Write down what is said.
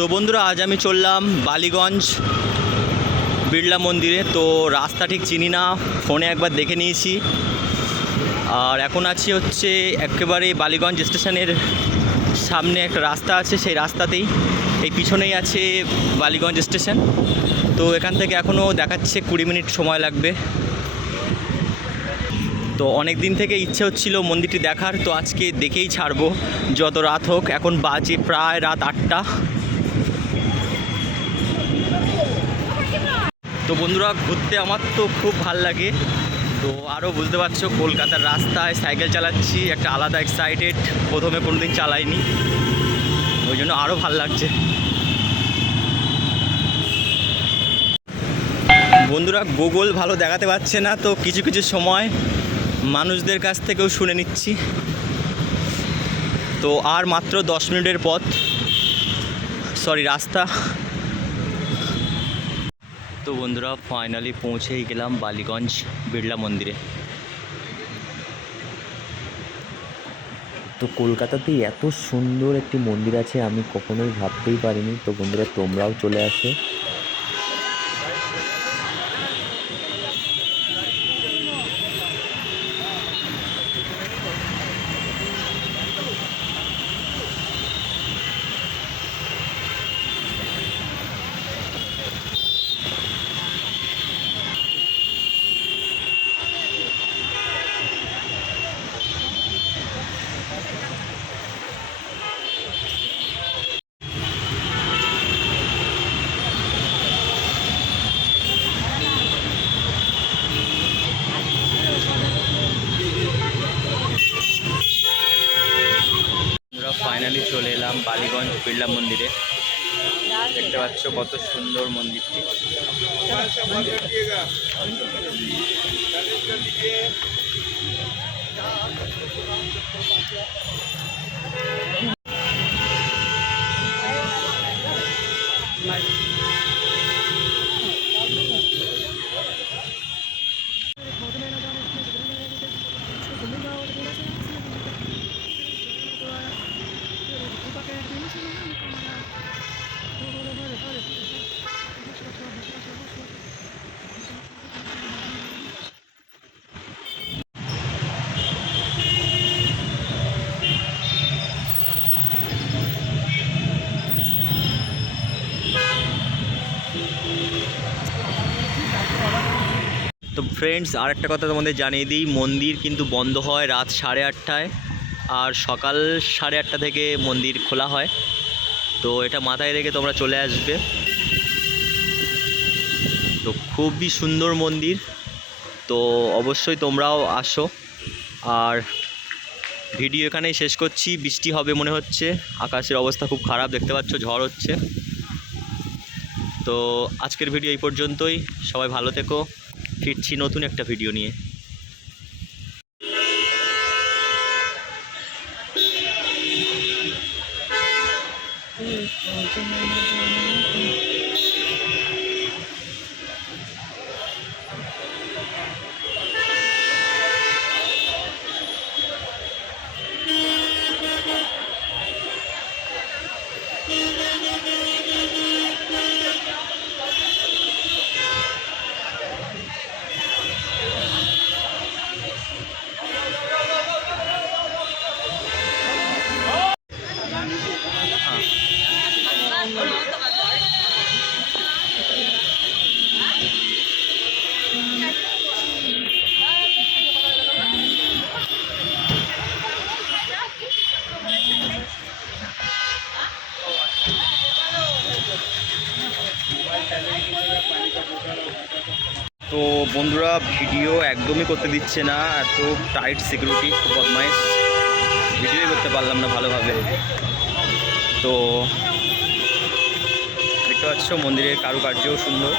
তো বন্ধুরা, আজ আমি চললাম বালিগঞ্জ বিড়লা মন্দিরে। তো রাস্তা ঠিক চিনি না, ফোনে একবার দেখে নিয়েছি। আর এখন আছি হচ্ছে একেবারে বালিগঞ্জ স্টেশনের সামনে একটা রাস্তা আছে, সেই রাস্তাতেই। এই পিছনেই আছে বালিগঞ্জ স্টেশন। তো এখান থেকে এখনও দেখাচ্ছে কুড়ি মিনিট সময় লাগবে। তো অনেক দিন থেকে ইচ্ছে হচ্ছিল মন্দিরটি দেখার, তো আজকে দেখেই ছাড়বো। যত রাত হোক, এখন বাজে প্রায় রাত আটটা। তো বন্ধুরা, ঘুরতে আমার তো খুব ভালো লাগে। তো আরও বুঝতে পারছ, কলকাতার রাস্তায় সাইকেল চালাচ্ছি, একটা আলাদা এক্সাইটেড প্রথমে কোনো দিন চালাইনি। ওই জন্য আরও ভালো লাগছে। বন্ধুরা, গুগল ভালো দেখাতে পারছে না, তো কিছু কিছু সময় মানুষদের কাছ থেকেও শুনে নিচ্ছি। তো আর মাত্র দশ মিনিটের পথ। সরি রাস্তা। তো বন্ধুরা ফাইনালি পৌঁছেই গেলাম বালিগঞ্জ বিড়লা মন্দিরে। তো কলকাতাতে এত সুন্দর একটি মন্দির আছে, আমি কখনোই ভাবতেই পারিনি। তো বন্ধুরা, তোমরাও চলে আসো আমরা ফাইনালি চলে বিড়লা মন্দিরে দেখতে পাচ্ছ কত সুন্দর মন্দিরটি তো ফ্রেন্ডস আর একটা কথা তোমাদের জানিয়ে দিই, মন্দির কিন্তু বন্ধ হয় রাত সাড়ে আটটায়, আর সকাল সাড়ে আটটা থেকে মন্দির খোলা হয়। তো এটা মাথায় রেখে তোমরা চলে আসবে। তো খুবই সুন্দর মন্দির, তো অবশ্যই তোমরাও আসো। আর ভিডিও এখানেই শেষ করছি, বৃষ্টি হবে মনে হচ্ছে, আকাশের অবস্থা খুব খারাপ, দেখতে পাচ্ছ ঝড় হচ্ছে। তো আজকের ভিডিও এই পর্যন্তই, সবাই ভালো থেকো। ফিরছি নতুন একটা ভিডিও নিয়ে। তো বন্ধুরা, ভিডিও একদমই করতে দিচ্ছে না, এত টাইট সিকিউরিটি খুব বদমাইশ। ভিডিওই করতে পারলাম না ভালোভাবে। তো, দেখতে পাচ্ছ মন্দিরের কারুকার্যও সুন্দর।